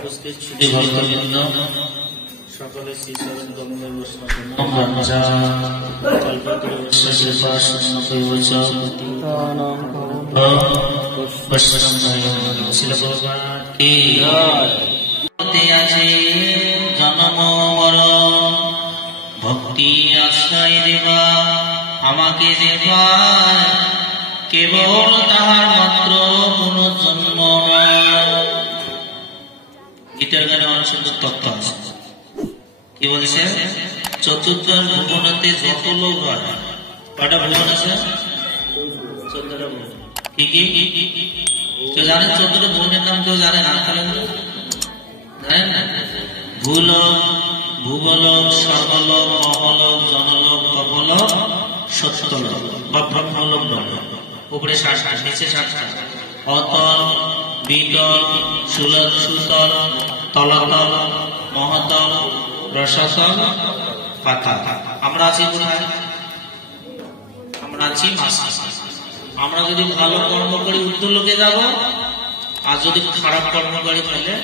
উপস্থিত শ্রী ভক্তবৃন্দ সকলে শ্রী চরণ কমলে জন্ম মরণ ভক্তি আশ্রয় দেবা আমাকে দেবা কেবল তাহার মাত্র পুনর্জন্ম গীতার গানে অনেক সুন্দর তত্ত্ব আছে। কি বলেছে? চতুর্দশ ভুবনতে যত লোক হয়, কটা ভুবন আছে? 14টা ভুবন। কি কি কেউ জানেন 14টা ভুবনের নাম? কেউ জানেন? জানেন না? ভূলোক, ভূগোলক, স্বর্গলোক, মহলোক, জনলোক, তপলোক, সত্যলোক বা ব্রহ্মলোক। উপরে 7টা, নিচে 7টা। অতল, বিতল, সুতল, তলাতল, মহাতল, রসাতল, পাতাল। আমরা আছি কোথায়? আমরা আছি মাঝে। আমরা যদি ভালো কর্ম করি ঊর্ধ্ব লোকে যাব, আর যদি খারাপ কর্ম করি তাহলে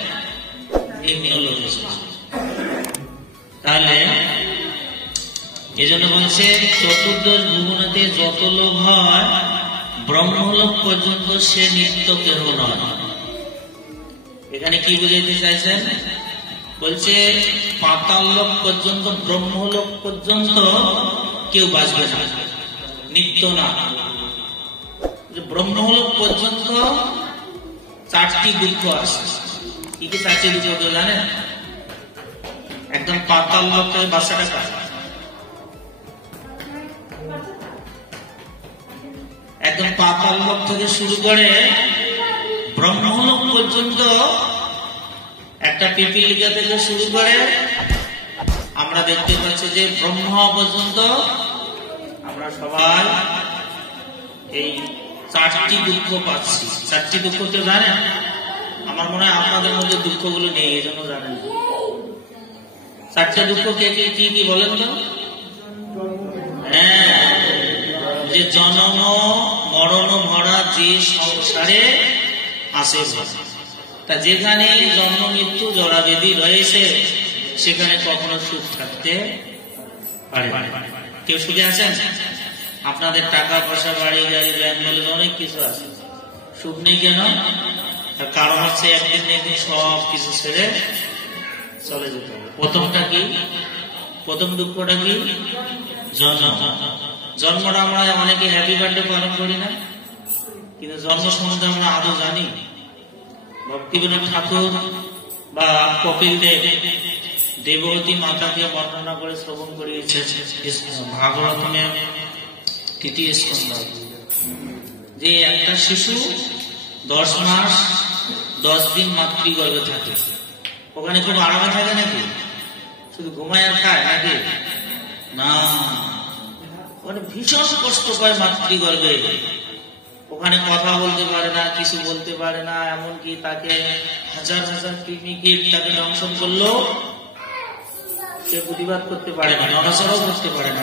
নিম্ন লোকে যাব। তাহলে এই জন্য বলছে চতুর্দশ ভুবনেতে যত লোক হয় ব্রহ্মলোক পর্যন্ত সে নিত্য কেহ নয়। এখানে কি বুঝাইতে চাইছেন? বলছে পাতাল লোক পর্যন্ত, ব্রহ্মলোক পর্যন্ত কেউ বাঁচবে না, নিত্য না। ব্রহ্মলোক পর্যন্ত 4টি দুঃখ আছে। কি কি 4টি দুঃখ কেউ জানেন? একদম পাতাল লোকের বাসাটা কাজ, একদম পাতাল লোক থেকে শুরু করে ব্রহ্মলোক পর্যন্ত, একটা পিপিলিকা থেকে শুরু করে আমরা দেখতে পাচ্ছি যে ব্রহ্মা পর্যন্ত আমরা সবাই এই 4টি দুঃখ পাচ্ছি। 4টি দুঃখ কেউ জানেন? আমার মনে হয় আপনাদের মধ্যে দুঃখগুলো নেই, এই জন্য জানেন। 4টা দুঃখ কে কে কি কি বলেন তো? হ্যাঁ, যে জন্ম মরণ ভরা যে সংসারে আসে, তা যেখানে জন্ম মৃত্যু জরাবেদি রয়েছে সেখানে কখনো সুখ থাকতে পারে। কেউ সুখে আছেন? আপনাদের টাকা পয়সা, বাড়ি গাড়ি, ব্যাংক, অনেক কিছু আছে, সুখ নেই কেন? তার কারণ হচ্ছে একদিন না একদিন সব কিছু ছেড়ে চলে যেতে হবে। প্রথমটা কি? প্রথম দুঃখটা কি? জন্ম। জন্মটা আমরা অনেকে হ্যাপি বার্থডে পালন করি না, কিন্তু জন্ম সম্বন্ধে আমরা আদৌ জানি? ভক্তিবিনোদ ঠাকুর বা কপিল দেব দেবতী মাতাকে বর্ণনা করে শ্রবণ করিয়েছে ভাগবতমে 3য় স্কন্ধ, যে একটা শিশু 10 মাস 10 দিন মাতৃগর্ভে থাকে। ওখানে খুব আরামে থাকে নাকি? শুধু ঘুমায় আর খায় নাকি? না, ওখানে ভীষণ কষ্ট পায় মাতৃগর্ভে। ওখানে কথা বলতে পারে না, কিছু বলতে পারে না, এমনকি তাকে হাজার হাজার কৃমিকীট তাকে দংশন করলো, সে প্রতিবাদ করতে পারে না, নড়াচড়াও করতে পারে না,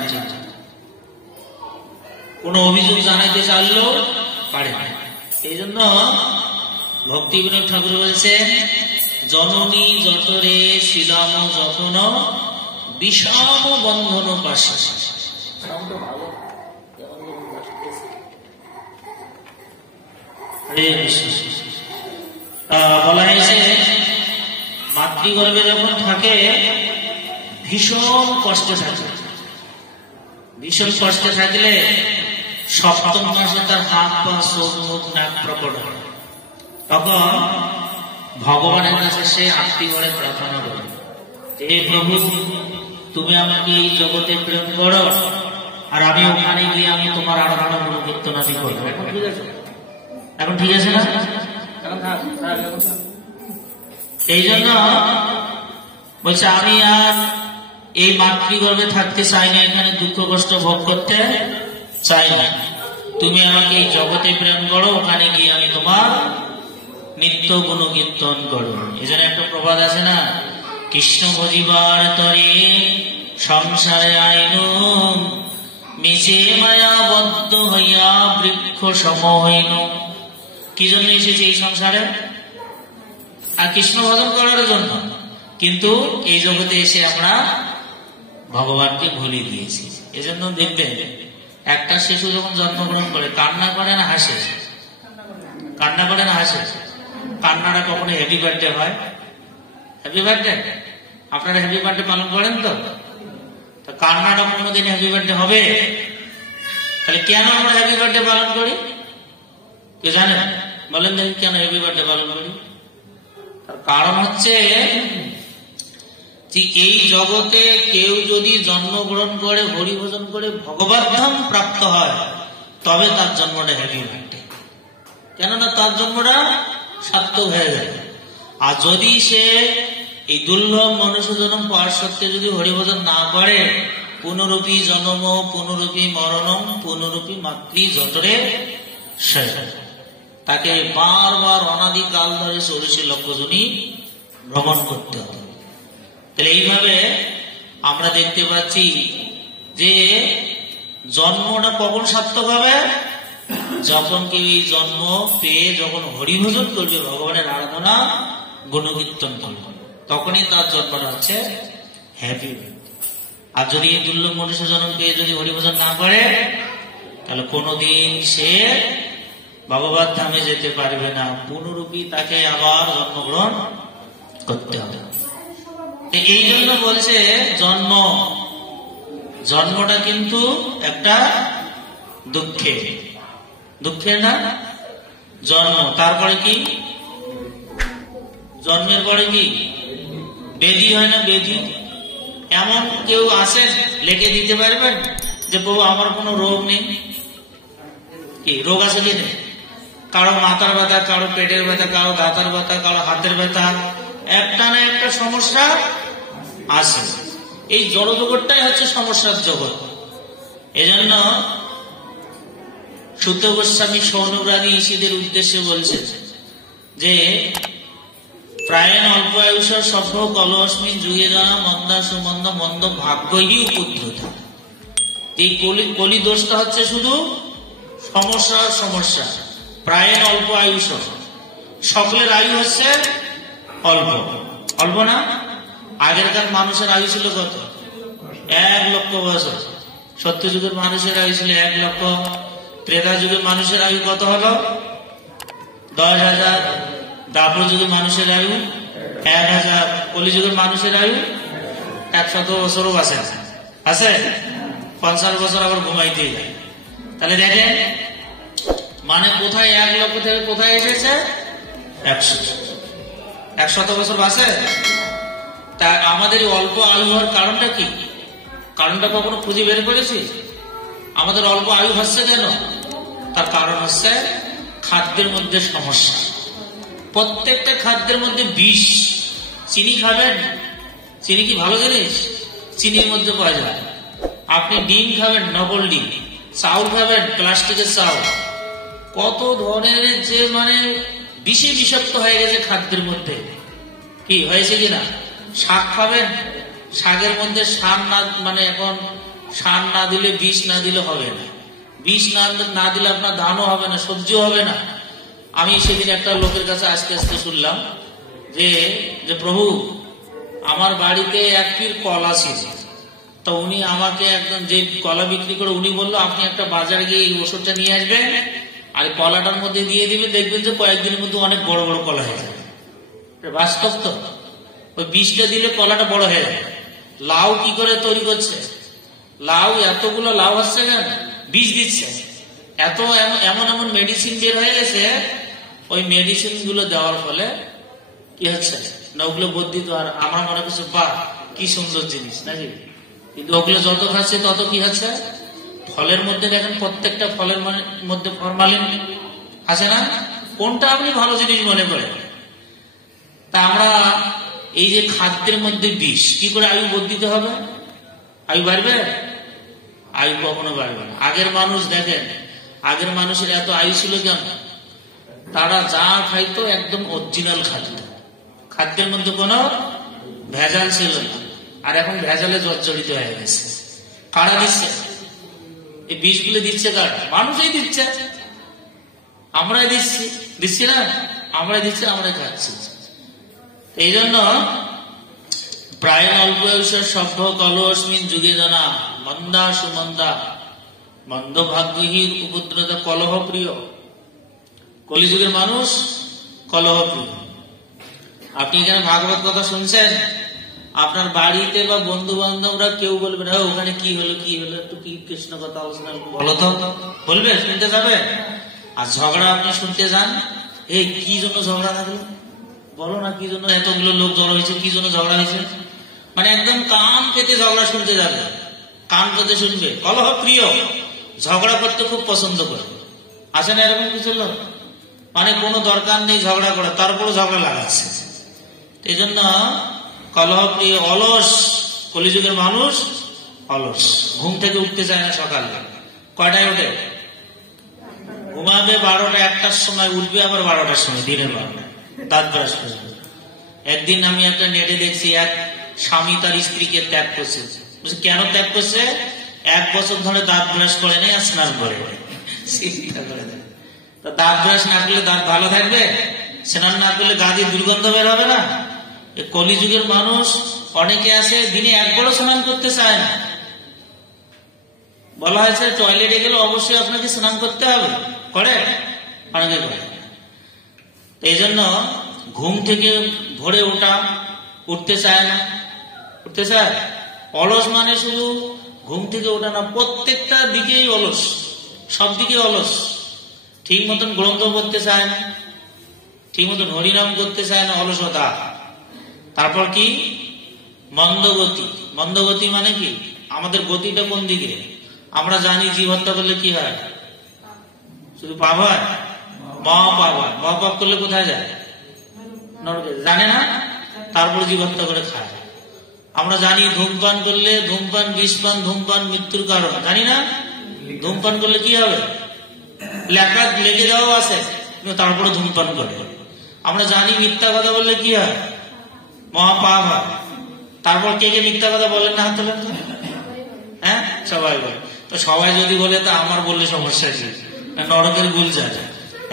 কোন অভিযোগ জানাইতে চাইলেও পারে না। এই জন্য ভক্তিবিনোদ ঠাকুর বলছেন, জননী যতরে শিলম যতন বিষম বন্ধন পাশে। বলা হয়েছে মাতৃগর্ভে যখন থাকে ভীষণ কষ্টে থাকে, ভীষণ কষ্টে থাকলে 7ম মাসে তার হাত পা চোখ মুখ নাক প্রকট হয়। তখন ভগবানের কাছে সে আত্মী করে প্রার্থনা করে, হে প্রভু, তুমি আমাকে এই জগতে প্রেম করো, আর আমি ওখানে গিয়ে আমি তোমার আরাধনা গুরুত্ব নাদি করবো। এখন ঠিক আছে না? এই জন্য বলছে আমি আর এই মাতৃগর্ভে থাকতে চাই না, এখানে দুঃখ কষ্ট ভোগ করতে চাই না, তুমি আমাকে এই জগতে প্রেম করো, ওখানে গিয়ে আমি তোমার নিত্য গুণকীর্তন করো। এই জন্য একটা প্রবাদ আছে না, কৃষ্ণ ভজিবার তরে সংসারে আইনু মিছে মায়াবদ্ধ হইয়া বৃক্ষ সম হইনু। কি জন্য এসেছে এই সংসারে? আর কৃষ্ণ ভজন করার জন্য, কিন্তু এই জগতে এসে আমরা ভগবানকে ভুলে গিয়েছি। এজন্য দেখবেন একটা শিশু যখন জন্মগ্রহণ করে কান্না করে না হাসে? কান্না করে না হাসে? কান্নাটা কখনো হ্যাপি বার্থডে হয়? হ্যাপি বার্থডে আপনারা হ্যাপি বার্থডে পালন করেন তো? কান্নাটা কোনোদিন হ্যাপি বার্থডে হবে? তাহলে কেন আমরা হ্যাপি বার্থডে পালন করি? কে জানেন? বলেন দেখি কেন হ্যাপি বার্থডে পালন করি? তার কারণ হচ্ছে যে এই জগতে কেউ যদি জন্মগ্রহণ করে হরিভজন করে ভগবত ধাম প্রাপ্ত হয়, তবে তার জন্মটা হ্যাপি বার্থডে। কেননা তার জন্মটা সার্থক হয়ে যায়। আর যদি সে এই দুর্লভ মনুষ্য জন্ম পাওয়ার সত্ত্বে যদি হরিভজন না করে, পুনরূপী জন্ম পুনরূপী মরণম পুনরূপী মাতৃ জঠরে তাকে বারবার অনাদিকাল ধরে 40 লক্ষ জনি ভ্রমণ করতে হবে। তাহলে এইভাবে আমরা দেখতে পাচ্ছি যে জন্মটা কখন সার্থক হবে? যখন কেউ এই জন্ম পেয়ে যখন হরিভজন করবে, ভগবানের আরাধনা গুণকীর্তন করবে, তখনই তার জন্মটা হচ্ছে হ্যাপি। আর যদি এই দুর্লভ মনুষ্য জন্ম পেয়ে যদি হরিভজন না করে, তাহলে কোনোদিন সে ভগবত ধামে যেতে পারবে না। পুনরূপী তাকে আবার জন্মগ্রহণ করতে হবে। এই জন্য বলছে জন্মটা কিন্তু একটা দুঃখের না জন্ম। তারপরে কি? জন্মের পরে কি বেদি হয় না? বেদি। এমন কেউ আসে লেখে দিতে পারবেন যে প্রভু আমার কোনো রোগ নেই? কি রোগ আছে কি নেই? কারো মাথার ব্যথা, কারো পেটের ব্যথা, কারো দাঁতার ব্যথা, কারো হাতের ব্যথা, একটা না একটা সমস্যা আছে। এই জড় জগৎটাই হচ্ছে সমস্যার জগৎ। এজন্য সুত গোস্বামী সৌনগ্রাদী ঋষিদের উদ্দেশ্যে বলছে যে প্রায়ণ অল্প আয়ুষ সভ্য কলস্মিন যুগে জানা মন্দা সুমন্দ মন্দ ভাগ্যই উপদ্রুত। এই কলি দোষটা হচ্ছে শুধু সমস্যা। প্রায়ণ অল্প আয়ুষ, সকলের আয়ু হচ্ছে অল্প না? আগেরকার মানুষের আয়ু ছিল কত? 1 লক্ষ বছর। সত্য যুগের মানুষের আয়ু ছিল 1 লক্ষ। ত্রেতা যুগের মানুষের আয়ু কত হলো? 10,000। দ্বাপর যুগের মানুষের আয়ু 1,000। কলি যুগের মানুষের আয়ু 100 বছরও আছে। 50 বছর আবার ঘুমাইতে যায়। তাহলে দেখেন মানে কোথায় 1 লক্ষ থেকে কোথায় এসেছে 100 বছর বাঁচে। তা আমাদের অল্প আয়ু হওয়ার কারণটা কি? কারণটা কখনো খুঁজে বের করেছি? আমাদের অল্প আয়ু হচ্ছে কেন? তার কারণ হচ্ছে খাদ্যের মধ্যে সমস্যা। প্রত্যেকটা খাদ্যের মধ্যে বিষ। চিনি খাবেন? চিনি কি ভালো জিনিস? চিনির মধ্যে পাওয়া যায়। আপনি ডিম খাবেন, নকল ডিম। চাউল খাবেন, প্লাস্টিকের চাউল। কত ধরনের যে মানে বিষে বিষাক্ত হয়ে গেছে খাদ্যের মধ্যে। কি হয়েছে কিনা? শাক খাবেন, শাকের মধ্যে সার না, মানে এখন সার না দিলে, বিষ না দিলে হবে না। বিষ না দিলে আপনার ধানও হবে না, সবজিও হবে না। আমি সেদিন একটা লোকের কাছে আস্তে শুনলাম যে প্রভু আমার বাড়িতে 1 কিল কলা ছিল। তো উনি আমাকে একদম যে কলা বিক্রি করে উনি বললো আপনি একটা বাজারে গিয়ে এই ওষুধটা নিয়ে আসবেন আর কলাটার মধ্যে দিয়ে দিবেন, দেখবেন যে কয়েকদিনের মধ্যে অনেক বড় বড় কলা হয়ে যাবে। বাস্তব তো। ওই বিষটা দিলে কলাটা বড় হয়ে যাবে। লাউ কি করে তৈরি করছে? লাউ এতগুলো লাউ আসছে কেন? বীজ দিচ্ছে। এমন মেডিসিন বের হয়ে গেছে। ওই মেডিসিন গুলো দেওয়ার ফলে কি হচ্ছে না ওগুলো বর্ধিত। আর আমরা মনে করছি বাহ কি সুন্দর জিনিস নাকি, কিন্তু ওগুলো যত খাচ্ছে তত কি হচ্ছে? ফলের মধ্যে দেখেন প্রত্যেকটা ফলের মধ্যে ফরমালিন আছে না? কোনটা আপনি ভালো জিনিস মনে করেন? তা আমরা এই যে খাদ্যের মধ্যে বিষ, কি করে আয়ু বর্ধিত হবে? আয়ু বাড়বে? আয়ু কখনো বাড়বে না। আগের মানুষ দেখেন, আগের মানুষের এত আয়ু ছিল কেন? তারা যা খাইতো একদম অরিজিনাল খাদ্য। খাদ্যের মধ্যে কোনো ভেজাল ছিল না। আর এখন ভেজালে জর্জরিত হয়ে গেছে। কারা দিচ্ছে এই বিষগুলো? দিচ্ছে কারা? মানুষই দিচ্ছে। আমরাই দিচ্ছি না? আমরাই দিচ্ছি, আমরাই খাচ্ছি। এই জন্য প্রায় অল্প বয়সের সভ্য কলহস্মিন যুগে জানা মন্দা সুমন্দা মন্দ ভাগ্যহীন উপদ্রত কলহ প্রিয়। কলিযুগের মানুষ কলহ প্রিয়। আপনি এখানে ভাগবত কথা শুনছেন, আপনার বাড়িতে বা বন্ধু বান্ধবরা কেউ বলবে না ওখানে কি হলো একটু কি কৃষ্ণ কথা আলোচনা বলো তো, বলবে? শুনতে যাবে? আর ঝগড়া আপনি শুনতে যান, এই কি জন্য ঝগড়া থাকলো বলো না, কি জন্য এতগুলো লোক জড়ো হয়েছে, কি জন্য ঝগড়া হয়েছে, মানে একদম কান পেতে ঝগড়া শুনতে যাবে, কান পেতে শুনবে। কলহ প্রিয়, ঝগড়া করতে খুব পছন্দ করে। আছে না এরকম কিছু লোক? মানে কোনো দরকার নেই ঝগড়া করা, তারপরে ঝগড়া লাগাচ্ছে। এই জন্য কলহ প্রিয়, অলস। কলিযুগের মানুষ অলস, ঘুম থেকে উঠতে চায় না। সকালে কয়টায় ওঠে? ঘুমাবে 12টা 1টার সময়, উঠবে আবার 12টার সময়, দিনের 12টা, দাঁত ব্রাশ করে। একদিন আমি একটা নেটে দেখছি, এক স্বামী তার স্ত্রীকে ত্যাগ করছে। কেন ত্যাগ করছে? 1 বছর ধরে দাঁত ব্রাশ করে নেই আর স্নান করে। চিন্তা করে দেয়, দাঁত ব্রাশ না করলে দাঁত ভালো থাকবে, স্নান না করলে গা দিয়ে দুর্গন্ধ বের হবে না। কলিযুগের মানুষ অনেকে আছে দিনে 1 বারও স্নান করতে চায় না। বলা হয়েছে টয়লেটে গেলে অবশ্যই আপনাকে স্নান করতে হবে, করে? অনেকে করে। এই জন্য ঘুম থেকে ভোরে ওঠা, উঠতে চায় না। উঠতে চায়? অলস মানে শুধু ঘুম থেকে ওঠা না, প্রত্যেকটা দিকেই অলস, সব দিকে অলস। ঠিক মতন গ্রন্থ পড়তে চায় না, ঠিক মতন হরিনাম করতে চায় না, অলসতা। তারপর কি? মন্দগতি। মন্দগতি মানে কি? আমাদের গতিটা কোন দিকে? আমরা জানি জীব হত্যা করলে কি হয়? শুধু পাপ হয়, মহাপাপ হয়। মহাপাপ করলে কোথায় যায়? নরকে। জানে না? তারপরে জীব হত্যা করে খায়। আমরা জানি ধূমপান করলে, ধূমপান বিষপান, ধূমপান মৃত্যুর কারণ, জানি না? ধূমপান করলে কি হবে? লেখা লেগে যাওয়া আছে, কিন্তু তারপরে ধূমপান করে। আমরা জানি মিথ্যা কথা বললে কি হয়? মহাপাপ হয়। তারপর কে কে মিথ্যা কথা বলেন না? হাত তোলেন তো। হ্যাঁ, সবাই বলে। তো সবাই যদি বলে তা আমার বললে সমস্যা কি? নরকের গুল যায়।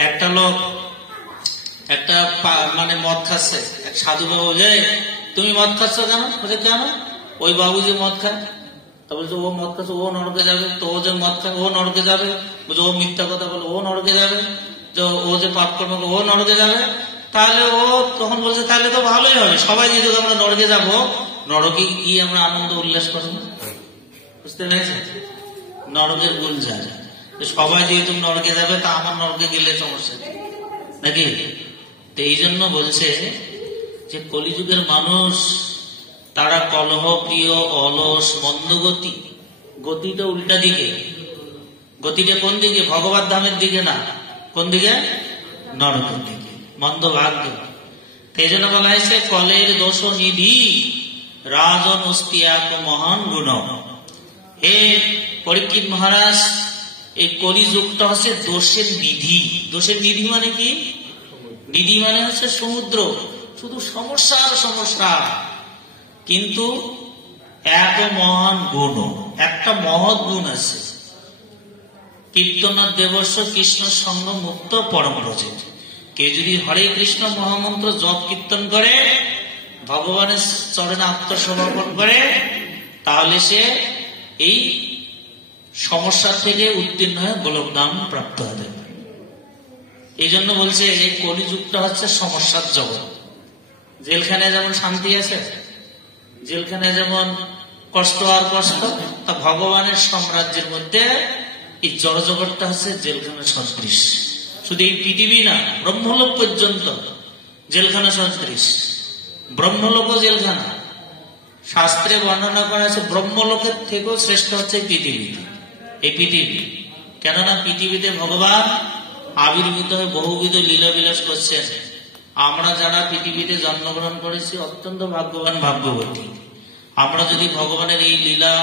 একটা লোক একটা মানে মদ খাচ্ছে, এক সাধু বাবু, যে তুমি মদ খাচ্ছ কেন? বলছে কেন? ওই বাবু যে মদ খায়, তা বলছে ও মদ খাচ্ছে, ও নরকে যাবে। তো ও যে মদ খায় ও নরকে যাবে। বলছে ও মিথ্যা কথা বলে ও নরকে যাবে। তো ও যে পাপ কর্ম ও নরকে যাবে। তাহলে ও তখন বলছে তাহলে তো ভালোই হবে, সবাই যেহেতু আমরা নরকে যাব, নরকে গিয়ে আমরা আনন্দ উল্লাস করবো। বুঝতে পেরেছেন? নরকের গুণ যায়। সবাই যেহেতু নরকে যাবে, তা আমার নরকে গেলে সমস্যা নাকি? তো এই জন্য বলছে যে কলিযুগের মানুষ তারা কলহ প্রিয়, অলস, মন্দগতি। গতিটা উল্টা দিকে। গতিটা কোন দিকে? ভগবত ধামের দিকে না। কোন দিকে? নরকের দিকে। মন্দ ভাগ্য। এই জন্য বলা হয়েছে কলের দোষ নিধি রাজন অস্তিয়াক মহান গুণ। হে পরীক্ষিত মহারাজ, এই কলিযুগটা হচ্ছে দোষের নিধি। দোষের নিধি মানে কি? নিধি মানে হচ্ছে সমুদ্র, শুধু সমস্যা আর সমস্যা। কিন্তু এক মহান গুণ, একটা মহৎ গুণ আছে। কীর্তনাথ দেবস্ব কৃষ্ণ সঙ্গ মুক্ত পরম রজিত। কেউ যদি হরে কৃষ্ণ মহামন্ত্র জপ কীর্তন করে, ভগবানের চরণে আত্মসমর্পণ করে, তাহলে সে এই সমস্যা থেকে উত্তীর্ণ হয়ে গোলকধাম প্রাপ্ত হবে। এই জন্য বলছে এই কলিযুগটা হচ্ছে সমস্যার জগৎ। জেলখানায় যেমন শান্তি আছে, জেলখানায় যেমন কষ্ট আর কষ্ট, তা ভগবানের সাম্রাজ্যের মধ্যে এই জড়জগৎটা হচ্ছে জেলখানা সদৃশ। শুধু এই পৃথিবী না, ব্রহ্মলোক পর্যন্ত জেলখানা সদৃশ। ব্রহ্মলোক জেলখানা। শাস্ত্রে বর্ণনা করা আছে ব্রহ্মলোকের থেকেও শ্রেষ্ঠ হচ্ছে পৃথিবীতে। এই পৃথিবী, কেননা পৃথিবীতে ভগবান আবির্ভূত হয়ে বহুবিধ লীলা বিলাস করছেন। আমরা যারা পৃথিবীতে জন্মগ্রহণ করেছি অত্যন্ত ভাগ্যবান, ভাগ্যবতী। আমরা যদি ভগবানের এই লীলা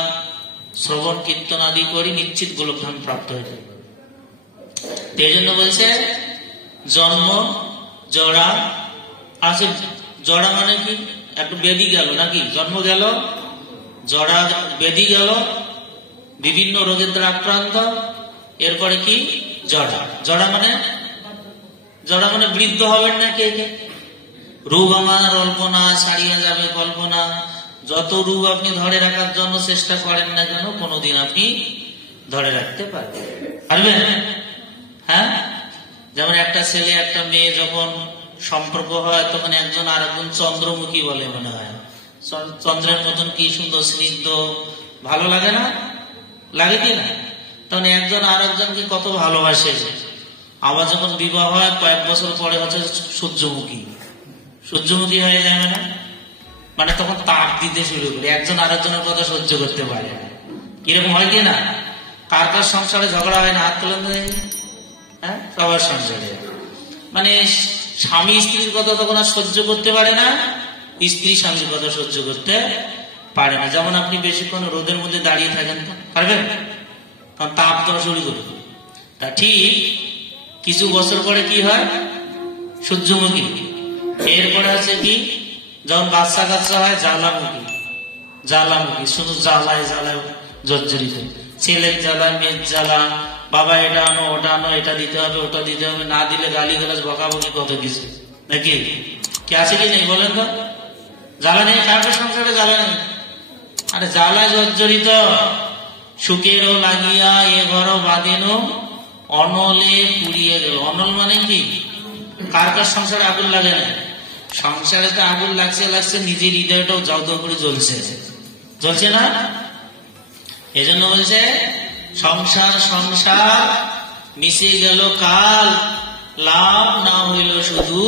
শ্রবণ কীর্তন আদি করি, নিশ্চিত গোলকধাম প্রাপ্ত হয়ে যাবে। এই জন্য বলছে জন্ম জরা আছে। জরা মানে কি? একটা ব্যাধি গেল নাকি? জন্ম গেল, জরা ব্যাধি গেল, বিভিন্ন রোগের দ্বারা আক্রান্ত। এরপরে কি? জরা। জরা মানে বৃদ্ধ হবেন না কে কে? রূপ আমার অল্পনা, ছাড়িয়ে যাবে কল্পনা। যত রূপ আপনি ধরে রাখার জন্য চেষ্টা করেন না কেন, কোনোদিন আপনি ধরে রাখতে পারবেন? হ্যাঁ, যেমন একটা ছেলে একটা মেয়ে যখন সম্পর্ক হয়, তখন একজন আর একজন চন্দ্রমুখী বলে মনে হয়। চন্দ্রের মতন কি সুন্দর স্নিগ্ধ, ভালো লাগে না? লাগে কি না? তখন একজন আর একজনকে কত ভালোবাসে। আবার যখন বিবাহ হয়, কয়েক বছর পরে হচ্ছে সূর্যমুখী। সূর্যমুখী হয়ে যাবে না? মানে তখন তাপ দিতে শুরু করে, একজন আর একজনের কথা সহ্য করতে পারে না। কিরকম হয় কি না? কার কার সংসারে ঝগড়া হয় না? হাত তোলেন। হ্যাঁ, সবার সংসারে। মানে স্বামী স্ত্রীর কথা তখন আর সহ্য করতে পারে না, স্ত্রী স্বামীর কথা সহ্য করতে পারে না। যেমন আপনি বেশিক্ষণ রোদের মধ্যে দাঁড়িয়ে থাকেন, পারবেন? কারণ তাপ দেওয়া শুরু করবে। তা ঠিক কিছু বছর পরে কি হয়? সূর্যমুখী। এরপরে আছে কি, যখন বাচ্চা কাচ্চা হয় জ্বালামুখী। জ্বালামুখী, শুধু জ্বালায় জ্বালায় জর্জরিত। ছেলের জ্বালা, মেয়ের জ্বালা, বাবা এটা আনো, ওটা আনো, এটা দিতে হবে, ওটা দিতে হবে, না দিলে গালি গালাজ, বকাবকি, কত কিছু। নাকি কি আছে কি নেই বলেন তো? জ্বালা নেই কার সংসারে? জ্বালা নেই। আরে জ্বালায় জর্জরিত। সুখেরও লাগিয়া এ ঘর বাঁধেনো, অনলে পুড়িয়ে গেল। অনল মানে কি? কার কার সংসারে আগুন লাগে না? সংসারে তো আগুন লাগছে লাগছে, নিজের হৃদয়টাও যাও দাও করে জ্বলছে, জ্বলছে না? এজন্য বলছে সংসার সংসার মিশে গেল কাল, লাভ না হইল শুধু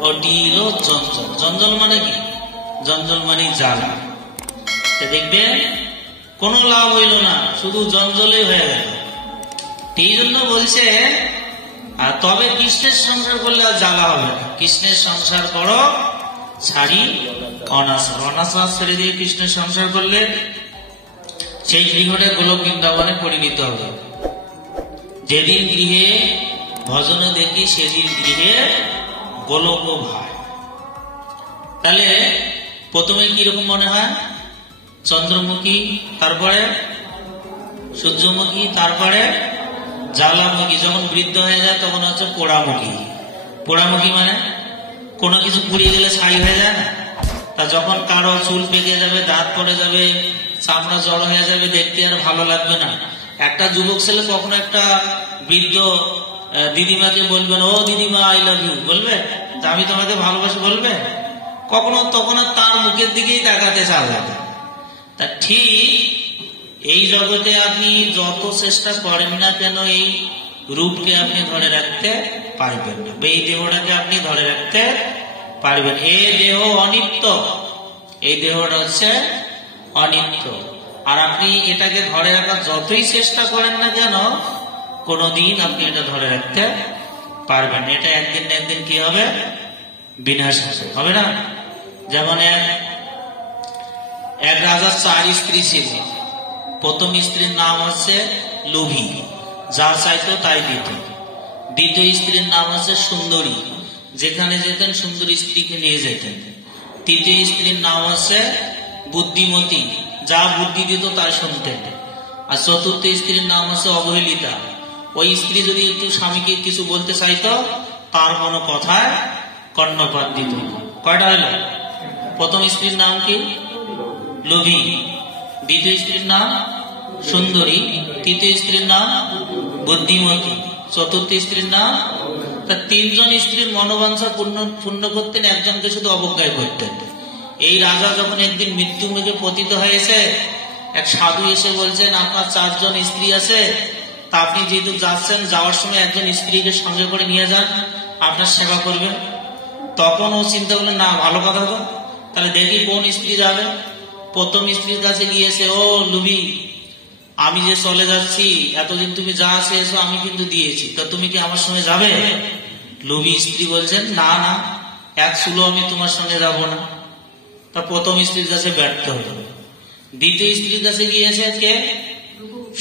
ঘটিল জঞ্জল। জঞ্জল মানে কি? জঞ্জল মানে জ্বালা। দেখবেন কোন লাভ হইল না, শুধু জঞ্জলে হয়ে গেল। এই জন্য বলছে, আর তবে কৃষ্ণের সংসার করলে আর জ্বালা হবে না। কৃষ্ণের সংসার করো ছাড়ি অনাচার। অনাচার ছেড়ে দিয়ে কৃষ্ণের সংসার করলে সেই গৃহটা গোলক বৃন্দাবনে পরিণত হবে। যেদিন গৃহে ভজন দেখি, সেদিন গৃহে গোলক ভাই। তাহলে প্রথমে কিরকম মনে হয়? চন্দ্রমুখী, তারপরে সূর্যমুখী, তারপরে জ্বালামুখী। যখন বৃদ্ধ হয়ে যায় তখন হচ্ছে পোড়ামুখী। পোড়ামুখী মানে কোনো কিছু পুড়িয়ে গেলে ছাই হয়ে যায় না? তা যখন কারো চুল পেকে যাবে, দাঁত পড়ে যাবে, চামড়া জড়ো হয়ে যাবে, দেখতে আর ভালো লাগবে না। একটা যুবক ছেলে কখনো একটা বৃদ্ধ দিদিমাকে বলবে না, ও দিদিমা আই লাভ ইউ বলবে? আমি তোমাকে ভালোবাসি বলবে? কখনো তখন তার মুখের দিকেই তাকাতে চাবে। তা ঠিক এই জগতে আপনি যত চেষ্টা করেন না কেন, এই রূপকে আপনি ধরে রাখতে পারবেন না, এই দেহটাকে আপনি ধরে রাখতে পারবেন। এই দেহ অনিত্য, এই দেহটা হচ্ছে অনিত্য। আর আপনি এটাকে ধরে রাখার যতই চেষ্টা করেন না কেন, কোনদিন আপনি এটা ধরে রাখতে পারবেন। এটা একদিন না একদিন কি হবে? বিনাশ হবে না? যেমন এক রাজার 4 স্ত্রী ছিল। প্রথম স্ত্রীর নাম হচ্ছে লোভী, যা চাইতো তাই দিত। দ্বিতীয় স্ত্রীর নাম হচ্ছে সুন্দরী, যেখানে যেতেন সুন্দরী স্ত্রীকে নিয়ে যেতেন। তৃতীয় স্ত্রীর নাম হচ্ছে বুদ্ধিমতী, যা বুদ্ধি দিত তাই শুনতেন। আর চতুর্থ স্ত্রীর নাম হচ্ছে অবহেলিতা, ওই স্ত্রী যদি একটু স্বামীকে কিছু বলতে চাইতো, তার কোনো কথায় কর্ণপাত দিত। কয়টা হইল? প্রথম স্ত্রীর নাম কি? লোভী। দ্বিতীয় স্ত্রীর নাম সুন্দরী। তৃতীয় স্ত্রীর নাম বুদ্ধিমতী। চতুর্থ স্ত্রীর নাম। তা 3 জন স্ত্রীর মনোবাঞ্ছা পূর্ণ করতেন, একজনকে শুধু অবজ্ঞায় করতেন। এই রাজা যখন একদিন মৃত্যু মুখে পতিত হয়েছে, এক সাধু এসে বলছেন, আপনার 4 জন স্ত্রী আছে, তা আপনি যেহেতু যাচ্ছেন, যাওয়ার সময় একজন স্ত্রীকে সঙ্গে করে নিয়ে যান, আপনার সেবা করবেন। তখন ও চিন্তা করলেন, না ভালো কথা তো, তাহলে দেখি কোন স্ত্রী যাবে। প্রথম স্ত্রীর কাছে গিয়েছে, ও লুবি, আমি যে চলে যাচ্ছি, এতদিন তুমি যা চেয়েছো আমি কিন্তু দিয়েছি, তা তুমি কি আমার সঙ্গে যাবে? লুবি স্ত্রী বলছেন, না না, এক চুলো আমি তোমার সঙ্গে যাব না। তা প্রথম স্ত্রীর কাছে ব্যর্থ হল। দ্বিতীয় স্ত্রীর কাছে গিয়েছে কে?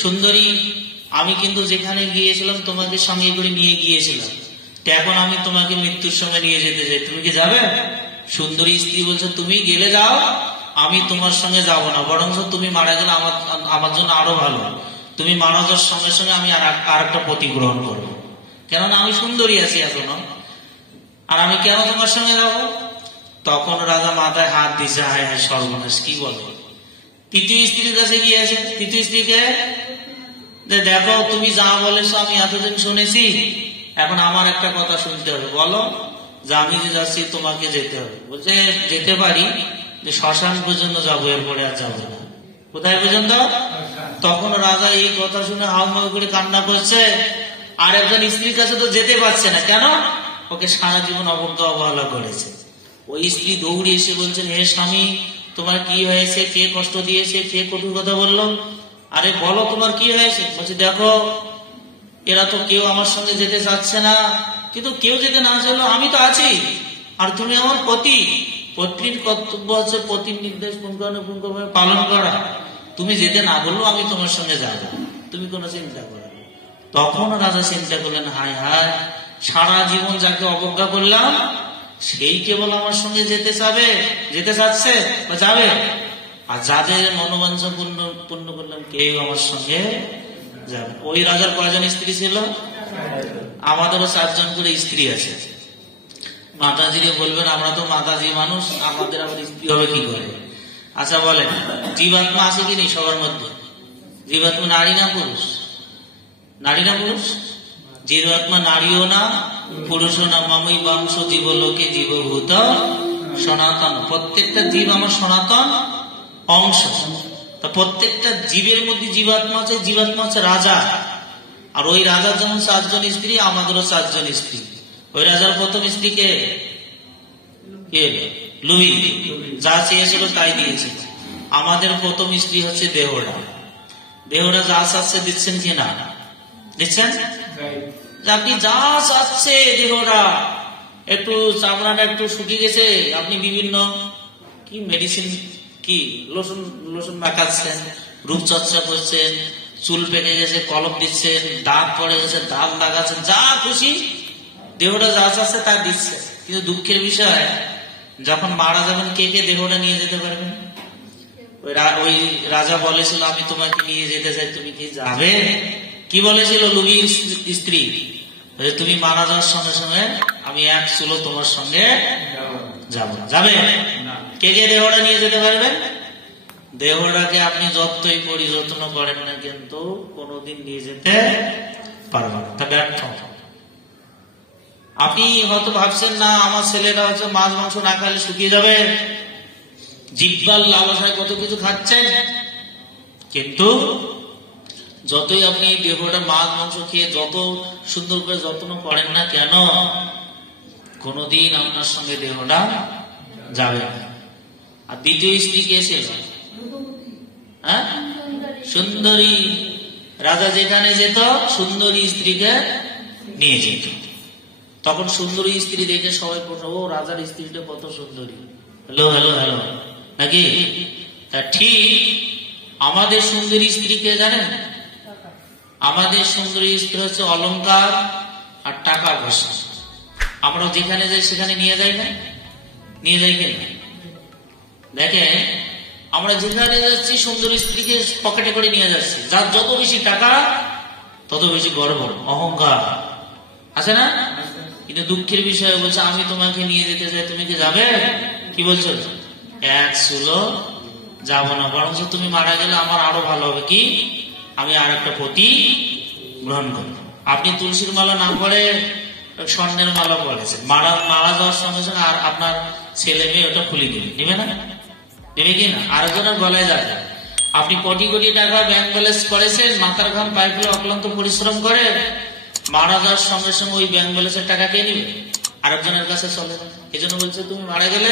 সুন্দরী, আমি কিন্তু যেখানে গিয়েছিলাম তোমাকে সঙ্গে করে নিয়ে গিয়েছিলাম, এখন আমি তোমাকে মৃত্যুর সঙ্গে নিয়ে যেতে চাই, তুমি কি যাবে? সুন্দরী স্ত্রী বলছে, তুমি গেলে যাও, আমি তোমার সঙ্গে যাব না, বরং তুমি মারা গেলে আমার জন্য আরো ভালো। তুমি মারা যাওয়ার সঙ্গে সঙ্গে আমি আর একটা পতি গ্রহণ করবো, কেননা আমি সুন্দরী আছি এখনো। আর আমি কেন তোমার সঙ্গে যাবো? তখন রাজা মাথায় হাত দিছে, হায় হায় সর্বনাশ, কি বলে। তৃতীয় স্ত্রীর কাছে গিয়েছে, তৃতীয় স্ত্রীকে, দেখো তুমি যা বলেছো আমি এতদিন শুনেছি, এখন আমার একটা কথা শুনতে হবে, বলো যে আমি যে যাচ্ছি তোমাকে যেতে হবে। বলছে যেতে পারি, যে শ্মশান পর্যন্ত যাবো, এরপরে আর যাবো না। কোথায় পর্যন্ত? তখন রাজা এই কথা শুনে হাউমাউ করে কান্না করছে, আর একজন স্ত্রীর কাছে তো যেতে পারছে না। কেন? ওকে সারা জীবন অবজ্ঞা অবহেলা করেছে। ওই স্ত্রী দৌড়ে এসে বলছেন, হে স্বামী, তোমার কি হয়েছে? কে কষ্ট দিয়েছে? কে কটু কথা বললো? আরে বলো তোমার কি হয়েছে? বলছে দেখো, এরা তো কেউ আমার সঙ্গে যেতে চাচ্ছে না, কিন্তু কেউ যেতে না চাইলো আমি তো আছি, আর তুমি আমার পতি। পত্নীর কর্তব্য হচ্ছে পতির নির্দেশ পুঙ্খানুপুঙ্খভাবে পালন করা। তুমি যেতে না বললো আমি তোমার সঙ্গে যাব, তুমি কোনো চিন্তা করো। তখন রাজা চিন্তা করলেন, হায় হায়, সারা জীবন যাকে অবজ্ঞা করলাম সেই কেবল আমার সঙ্গে যেতে চাচ্ছে বা যাবে, আর যাদের মনোবাঞ্ছা পূর্ণ করলাম কেউ আমার সঙ্গে যাবে। ওই রাজার কয়জন স্ত্রী ছিল? আমাদেরও 4 জন করে স্ত্রী আছে। মাতাজিকে বলবেন, আমরা তো মাতাজি মানুষ, আমাদের আবার স্ত্রী হবে কি করে? আচ্ছা বলেন, জীবাত্মা আছে কি নেই সবার মধ্যে? জীবাত্মা নারী না পুরুষ? নারী না পুরুষ? জীবাত্মা নারীও না পুরুষও না, মামই বংশ জীবলোকে জীবভূত সনাতন। প্রত্যেকটা জীব আমার সনাতন অংশ। তা প্রত্যেকটা জীবের মধ্যে জীবাত্মা আছে, জীবাত্মা হচ্ছে রাজা। আর ওই রাজার যেমন 4 জন স্ত্রী, আমাদেরও 4 জন স্ত্রী। ওই রাজার প্রথম স্ত্রীকে লুবি, যা চেয়েছিল তাই দিয়েছে। আমাদের প্রথম স্ত্রী হচ্ছে দেহরা। দেহরা যা চাচ্ছে দিচ্ছেন কিনা? দিচ্ছেন? আপনি যা চাচ্ছে দেহরা, একটু চামড়াটা একটু শুকিয়ে গেছে, আপনি বিভিন্ন কি মেডিসিন, কি লোশন মাখাচ্ছেন, রূপচর্চা করছেন, চুল পেকে গেছে কলম দিচ্ছেন, দাঁত পড়ে গেছে দাঁত লাগাচ্ছেন, যা খুশি দেহটা যা চাচ্ছে তা দিচ্ছে। কিন্তু দুঃখের বিষয়, যখন মারা যাবেন কে কে দেহটা নিয়ে যেতে পারবেন? ওই রাজা বলেছিল, আমি তোমাকে নিয়ে যেতে চাই, তুমি কি যাবে? কি বলেছিল লুবির স্ত্রী? তুমি মারা যাওয়ার সঙ্গে সঙ্গে আমি এক চুলো তোমার সঙ্গে যাব। যাবে? কে কে দেহটা নিয়ে যেতে পারবেন? দেহটাকে আপনি যতই পরিযত্ন করেন না, কিন্তু কোনোদিন নিয়ে যেতে পারবেন না, তা ব্যর্থ। আপনি হয়তো ভাবছেন, না আমার ছেলেরা হচ্ছে মাছ মাংস না খাইলে শুকিয়ে যাবে, জিহ্বার লালসায় কত কিছু খাচ্ছেন, কিন্তু যতই আপনি দেহটা মাছ মাংস খেয়ে যত সুন্দর করে যত্ন করেন না কেন, কোনদিন আপনার সঙ্গে দেহটা যাবে না। আর দ্বিতীয় স্ত্রী কে ছিল? হ্যাঁ, সুন্দরী। রাজা যেখানে যেত সুন্দরী স্ত্রীকে নিয়ে যেত। তখন সুন্দরী স্ত্রী দেখে সবাই প্রশ্ন, ও রাজার স্ত্রীটা কত সুন্দরী, হ্যালো হ্যালো হ্যালো, নাকি? তা ঠিক আমাদের সুন্দরী স্ত্রীকে জানেন? আমাদের সুন্দরী স্ত্রী হচ্ছে অলংকার আর টাকা পয়সা। আমরা যেখানে যাই সেখানে নিয়ে যাই না? নিয়ে যাই কিনা? দেখেন, আমরা যেখানে যাচ্ছি সুন্দরী স্ত্রীকে পকেটে করে নিয়ে যাচ্ছি। যার যত বেশি টাকা তত বেশি গর্ব, অহংকার আছে না? কিন্তু দুঃখের বিষয় বলছে, আমি তোমাকে নিয়ে যেতে চাই, তুমি কি যাবে? কি বলছো? এক চুলো যাবো না, বরং তুমি মারা গেলে আমার আরো ভালো হবে, কি আমি আর একটা পতি গ্রহণ করব। আপনি তুলসীর মালা না পড়ে স্বর্ণের মালা পড়েছেন, মারা যাওয়ার সঙ্গে সঙ্গে আর আপনার ছেলে মেয়ে ওটা খুলে দিবে, নেবে না? নেবে কি না? আরেকজনের গলায় যাবে। আপনি কোটি কোটি টাকা ব্যাংক ব্যালেন্স করেছেন, মাথার ঘাম পায়ে ফেলে অক্লান্ত পরিশ্রম করে, মারা যাওয়ার সঙ্গে সঙ্গে ওই ব্যাংক ব্যালেন্সের টাকা কে নিবে? আরেকজনের কাছে চলে যাবে। এই জন্য বলছে, তুমি মারা গেলে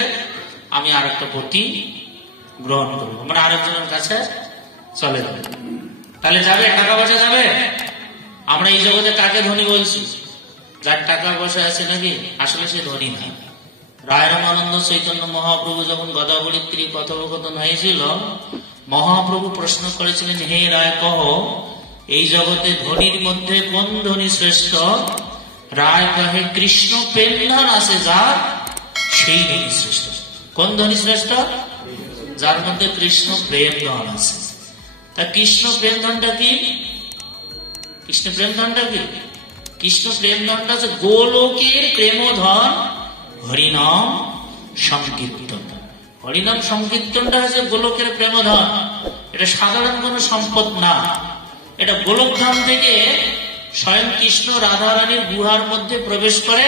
আমি আর একটা পতি গ্রহণ করবো, মানে আরেকজনের কাছে চলে যাবে। তাহলে যাবে, টাকা পয়সা যাবে। আমরা এই জগতে কাকে ধনী বলছি? যার টাকা পয়সা আছে, নাকি? আসলে সে ধনী না। রায় রামানন্দ চৈতন্য মহাপ্রভু যখন গদাবরীত্রী কথোপকথন হয়েছিল, মহাপ্রভু প্রশ্ন করেছিলেন, হে রায় কহ, এই জগতে ধনীর মধ্যে কোন ধনী শ্রেষ্ঠ? রায় কহে, কৃষ্ণ প্রেমধন আছে যার, সেই ধনী শ্রেষ্ঠ। কোন ধনী শ্রেষ্ঠ? যার মধ্যে কৃষ্ণ প্রেমধন আছে। তা কৃষ্ণ প্রেমধনটা কি? কৃষ্ণ প্রেমধনটা কি? কৃষ্ণ প্রেমধনটা হচ্ছে গোলকের প্রেমধন, হরিনাম সংকীর্তন। হরিনাম সংকীর্তনটা হচ্ছে গোলকের প্রেমধন। এটা সাধারণ কোন সম্পদ না। এটা গোলকধাম থেকে স্বয়ং কৃষ্ণ রাধারানীর গুহার মধ্যে প্রবেশ করে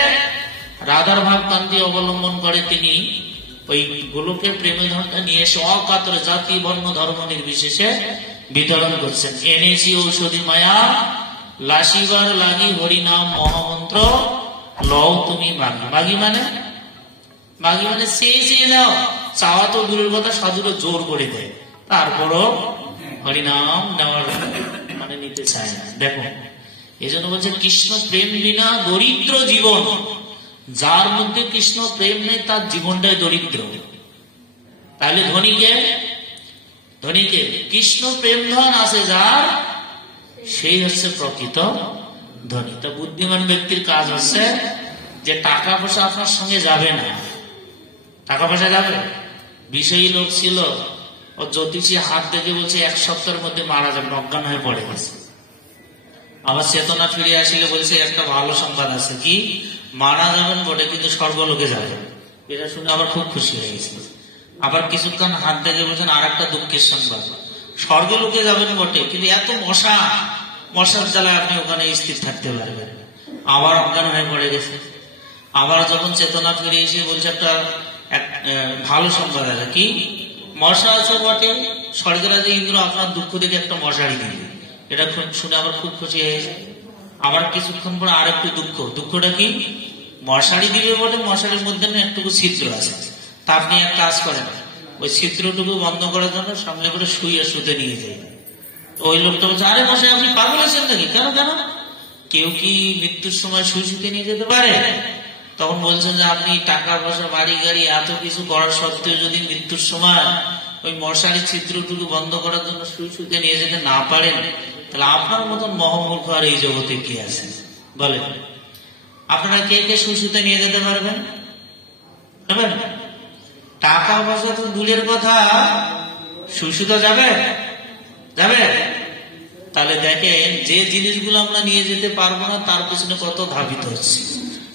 রাধার ভাবকান্তি অবলম্বন করে তিনি ওই গোলকের প্রেমধনটা নিয়ে এসে অকাতরে জাতি বর্ণ ধর্ম নির্বিশেষে বিতরণ করছেন। এনেছি ঔষধি মায়া লাসিবার লাগি হরিনাম মহামন্ত্র লও তুমি মাগি। মাগি মানে চেয়ে নাও। চাওয়া তো দূরের কথা, সাধুরা জোর করে দেয়, তারপরও হরিনাম নেওয়ার মানে নিতে চায় না। দেখো এই জন্য বলছে কৃষ্ণ প্রেম বিনা দরিদ্র জীবন। যার মধ্যে কৃষ্ণ প্রেম নেই তার জীবনটাই দরিদ্র। তাহলে ধনীকে কৃষ্ণ প্রেম ধন আছে যার, সেই হচ্ছে প্রকৃত ধনী। তা বুদ্ধিমান ব্যক্তির কাজ হচ্ছে যে টাকা পয়সা আপনার সঙ্গে যাবে না। টাকা পয়সা যাবে। বিষয়ী লোক ছিল, ও জ্যোতিষী হাত দেখে বলছে 1 সপ্তাহের মধ্যে মারা যাবে, অজ্ঞান হয়ে পড়ে গেছে। আবার চেতনা ফিরে আসলে বলছে একটা ভালো সংবাদ আছে, কি মারা যাবেন বটে কিন্তু স্বর্গলোকে যাবেন। এটা শুনে আবার খুব খুশি হয়ে গেছে। আবার কিছুক্ষণ হাত দেখে বলছেন আর একটা দুঃখের সংবাদ, স্বর্গলোকে যাবেন বটে কিন্তু এত মশার জ্বালায় আপনি ওখানে স্থির থাকতে পারবেন। আবার অজ্ঞান হয়ে পড়ে গেছে। আবার যখন চেতনা ফিরে এসে বলছে একটা ভালো সংবাদ আছে, কি মশা আছে বটে, স্বর্গের রাজা ইন্দ্র আপনার দুঃখ দেখে একটা মশারি দিবে। এটা শুনে আবার খুব খুশি হয়েছে। আবার কিছুক্ষণ পর আর একটু দুঃখটা কি মশারি দিবে বটে, মশারির মধ্যে না একটুকু ছিদ্র আছে। তা আপনি এক কাজ করেন, ওই ছিদ্রটুকু বন্ধ করার জন্য সঙ্গে করে শুতে নিয়ে যায়। ওই লোকটা বলছে আরে মশাই আপনি পাগল আছেন নাকি? কেন কেউ কি মৃত্যুর সময় শুতে নিয়ে যেতে পারে? তখন বলছেন যে আপনি টাকা পয়সা বাড়ি গাড়ি এত কিছু করার সত্ত্বেও যদি মৃত্যুর সময় ওই মশারি ছিদ্রটুকু বন্ধ করার জন্য শুতে নিয়ে যেতে না পারেন, তাহলে আপনার মতন মহামূর্খ আর এই জগতে কি আছে বলেন? আপনারা কে শুতে নিয়ে যেতে পারবেন? টাকা পয়সা তো দূরের কথা, তো যাবে। তাহলে দেখেন যে জিনিসগুলো আমরা নিয়ে যেতে পারবো না তার পিছনে কত ধাবিত হচ্ছে।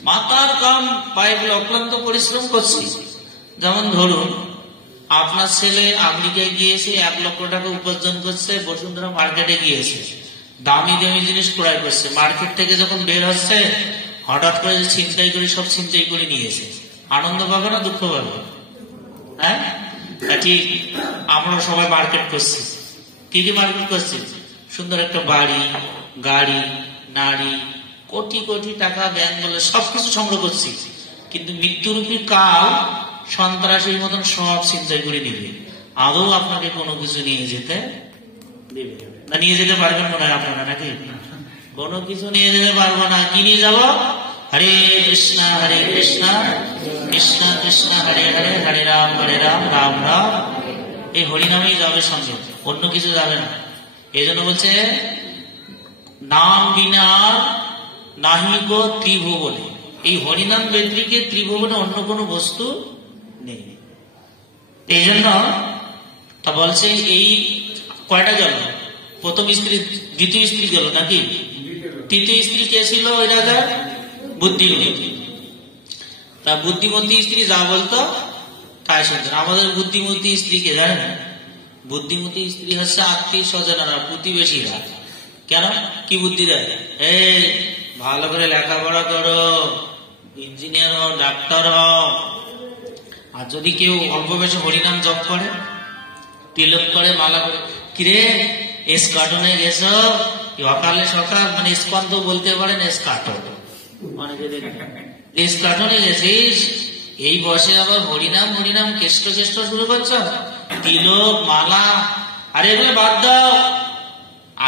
মাথার কাম পায়ে বলে অক্লান্ত পরিশ্রম করছি। যেমন ধরুন আপনার ছেলে আমেরিকায় গিয়েছে, 1 লক্ষ টাকা উপার্জন করছে, বসুন্ধরা মার্কেটে গিয়েছে, দামি জিনিস ক্রয় করছে। মার্কেট থেকে যখন বের হচ্ছে হঠাৎ করে ছিনতাই করে নিয়েছে। আনন্দ পাবে না দুঃখ পাবে? হ্যাঁ ঠিক। আমরা সবাই মার্কেট করছি। কি মার্কেট করছি? সুন্দর একটা বাড়ি, গাড়ি, নারী, কোটি কোটি টাকা, ব্যাংক বলে সবকিছু সংগ্রহ করছি। কিন্তু মৃত্যুরূপী কাল সন্ত্রাসীর মতন সব ছিনতাই করে নিবে। আদৌ আপনাকে কোনো কিছু নিয়ে যেতে দেবে না? নিয়ে যেতে পারবেন মনে হয় আপনারা নাকি? কোনো কিছু নিয়ে যেতে পারবো না। কি নিয়ে যাব? হরে কৃষ্ণ কৃষ্ণ কৃষ্ণ হরে হরে, হরে রাম রাম রাম। এই হরিনামেই যাবে সঙ্গে, অন্য কিছু যাবে না। এই জন্য বলছে নাম বিনা নাহি গো ত্রিভুবনে। এই হরিনাম ব্যতিরিক্ত ত্রিভুবনে অন্য কোনো বস্তু নেই। এই জন্য তা বলছে এই কয়টা গেল? প্রথম স্ত্রী, দ্বিতীয় স্ত্রী গেল নাকি? তৃতীয় স্ত্রী কে ছিল? ওই রাজা বুদ্ধিমতী। তা বুদ্ধিমতী স্ত্রী যা বলতো তাই শুনতেন। আমাদের বুদ্ধিমতী স্ত্রীকে জানেন? বুদ্ধিমতী স্ত্রী হচ্ছে আত্মীয় স্বজনেরা, প্রতিবেশীরা। কেন? কি বুদ্ধি দেয়? ভালো করে লেখাপড়া করো, ইঞ্জিনিয়ার হও, ডাক্তার হও। আর যদি কেউ অল্প বয়সে হরিনাম জপ করে, তিলক করে, মালা করে, কিরে এসকাটনে গেছ সকালে সকাল, মানে স্কন্ধ বলতে পারেন, এসকাটন অনেকে দেখেন, এসকাটনে গেছিস, এই বয়সে আবার হরিনাম কেষ্ট শুরু করছ, তিলক মালা। আরে এগুলো বাদ দাও,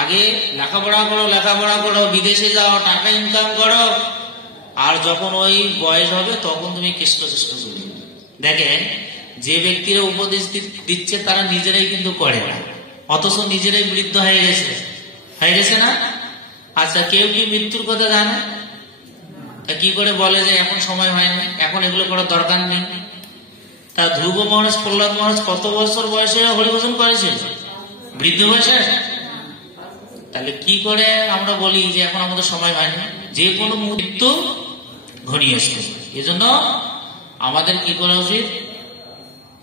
আগে লেখাপড়া করো, বিদেশে যাও, টাকা ইনকাম করো, আর যখন ওই বয়স হবে তখন তুমি কেষ্ট চলবে। দেখেন যে ব্যক্তিরা উপদেশ দিচ্ছে তারা নিজেরাই কিন্তু করে না, অথচ নিজেরাই বৃদ্ধ হয়ে গেছে না? আচ্ছা, কেউ কি মৃত্যুর কথা জানে? তা কি করে বলে যে এখন সময় হয়নি, এখন এগুলো করার দরকার নেই? তা ধ্রুব মহারাজ, প্রহ্লাদ মহারাজ কত বছর বয়সে হরিভজন করেছিল? বৃদ্ধ বয়সে। তাহলে কি করে আমরা বলি যে এখন আমাদের সময় হয়নি? যে কোনো মৃত্যু ঘনিয়ে আসছে। এজন্য আমাদের কি করা উচিত?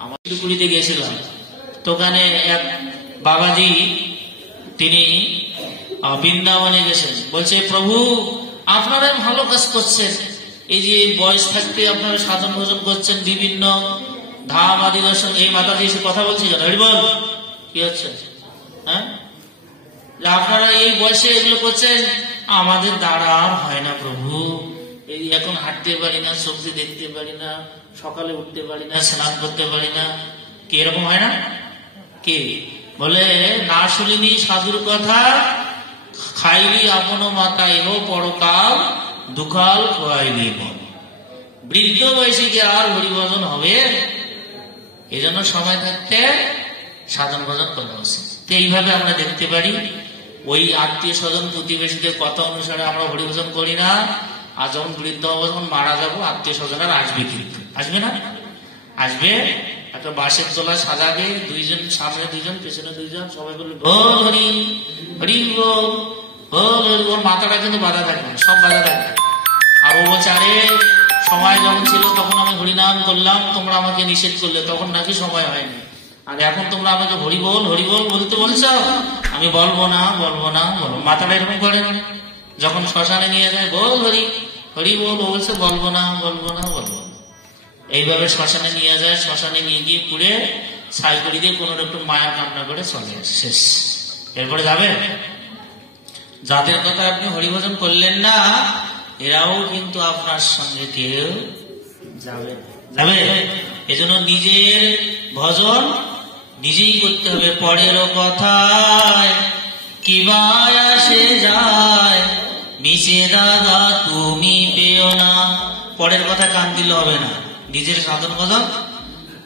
আমাদের পুরীতে গিয়েছিলাম, তো ওখানে এক বাবাজি তিনি বৃন্দাবনে গেছেন, বলছে প্রভু আপনারা ভালো কাজ করছেন, এই যে বয়স থাকতে আপনারা সাধন ভোজন করছেন, বিভিন্ন ধাম আদি দর্শন। এই মাতাজি এসে কথা বলছে কেন? বল কি হচ্ছে? হ্যাঁ, আপনারা এই বয়সে এগুলো করছেন, আমাদের দ্বারা আর হয় না প্রভু। এই এখন হাঁটতে পারি না, সবজি দেখতে পারি না, সকালে উঠতে পারি না, স্নান করতে পারি না, কি এরকম হয় না? কি বলে না শুনিনি সাধুর কথা, খাইলি আপন মাতাই হো পরকাল, দুকাল খোয়াইলি মন। বৃদ্ধ বয়সে কি আর হরিভজন হবে? এই জন্য সময় থাকতে সাধন ভজন করা উচিত। তো এইভাবে আমরা দেখতে পারি ওই আত্মীয় স্বজন প্রতিবেশীদের কথা অনুসারে আমরা হরিভজন করি না। আর যখন বৃদ্ধ যখন মারা যাবো, আত্মীয় স্বজনরা আসবে, কিন্তু আসবে না? আসবে, একটা বাঁশের তলা সাজাবে, দুইজন সামনে দুইজন পেছনে দুইজন, সবাই বলবে বল হরি হরি বল বল হরি। ওর মাথাটা কিন্তু বাধা থাকবে, সব বাধা থাকবে। আর ও বলছে আরে সময় যখন ছিল তখন আমি হরিনাম করলাম, তোমরা আমাকে নিষেধ করলে, তখন নাকি সময় হয়নি। আর এখন তোমরা আমাকে হরি বল বলতে বলছো, আমি বলবো না বলবো না বলবো। মাথাটা এরকম করে যখন শ্মশানে নিয়ে যায়, বল হরি হরি বল, ও বলছে বলবো না বলবো না বলবো। এইভাবে শ্মশানে নিয়ে যায়, শ্মশানে নিয়ে গিয়ে পুড়ে ছাই করে দিয়ে কোন একটু মায়া কামনা করে চলে আসে, শেষ। এরপরে যাবে? যাদের কথা আপনি হরিভজন করলেন না, এরাও কিন্তু আপনার সঙ্গে কেউ যাবে যাবে। এজন্য নিজের ভজন নিজেই করতে হবে। পরেরও কথায় কি আসে যায়, মিশে দাদা তুমি পেও না। পরের কথা কান দিলে হবে না, নিজের সাধন ভজন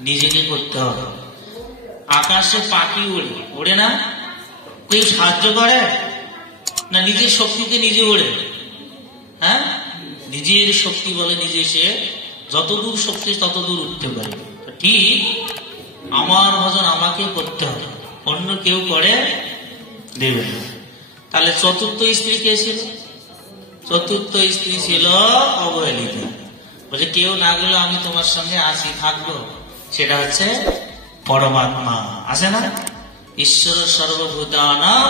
নিজেকে করতে হবে। আকাশে পাখি ওড়ে, ওড়ে না? কেউ সাহায্য করে না? নিজের শক্তিতে নিজে ওড়ে। হ্যাঁ, নিজের শক্তি বলে নিজে সে যতদূর শক্তি ততদূর উঠতে পারে। ঠিক আমার ভজন আমাকে করতে হবে, অন্য কেউ করে দেবে না। তাহলে চতুর্থ স্ত্রী কে ছিল? চতুর্থ স্ত্রী ছিল অবহেলিতা। বলে কেউ না গেলে আমি তোমার সঙ্গে আছি, থাকবো। সেটা হচ্ছে পরমাত্মা, আছে না? ঈশ্বর সর্বভূতানাং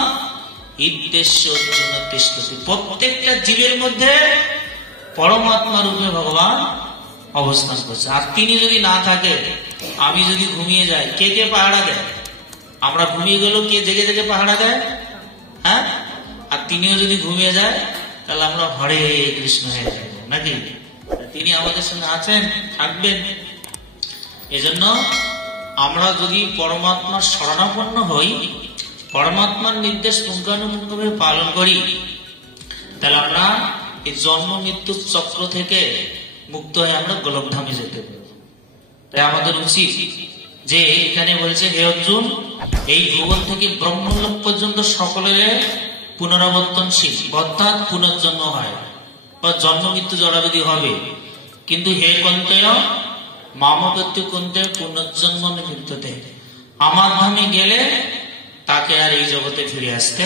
ঈদ্দেশ্য অর্জুন তিষ্ঠতি। প্রত্যেকটা জীবের মধ্যে পরমাত্মা রূপে ভগবান অবস্থান করছে। আর তিনি যদি না থাকে, আমি যদি ঘুমিয়ে যাই, কে কে পাহারা দেয়? আমরা ঘুমিয়ে গেলেও কে জেগে জেগে পাহারা দেয়? হ্যাঁ, আর তিনিও যদি ঘুমিয়ে যায়, তাহলে আমরা হরে কৃষ্ণ হয়ে যাব নাকি? তিনি আমাদের সঙ্গে আছেন, থাকবেন। এজন্য আমরা যদি পরমাত্মার শরণাপন্ন হই, পরমাত্মার নির্দেশ পুঙ্খানুপুঙ্খভাবে পালন করি, তাহলে আমরা এই জন্ম মৃত্যুর চক্র থেকে মুক্ত হয়ে আমরা গোলকধামে যেতে পারব। তাই আমাদের উচিত যে এখানে বলছে, হে অর্জুন, এই ভুবন থেকে ব্রহ্মলোক পর্যন্ত সকলের পুনরাবর্তনশীল, অর্থাৎ পুনর্জন্ম হয় বা জন্ম মৃত্যু জড়াবেদি হবে। কিন্তু হে কন্তেয় মামকত্য কন্তে পুনর্জন্ম নিবৃত্ততে, আমার ধামে গেলে তাকে আর এই জগতে ফিরে আসতে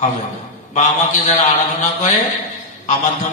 হবে না। বা আমাকে যারা আরাধনা করে, আমার ধামে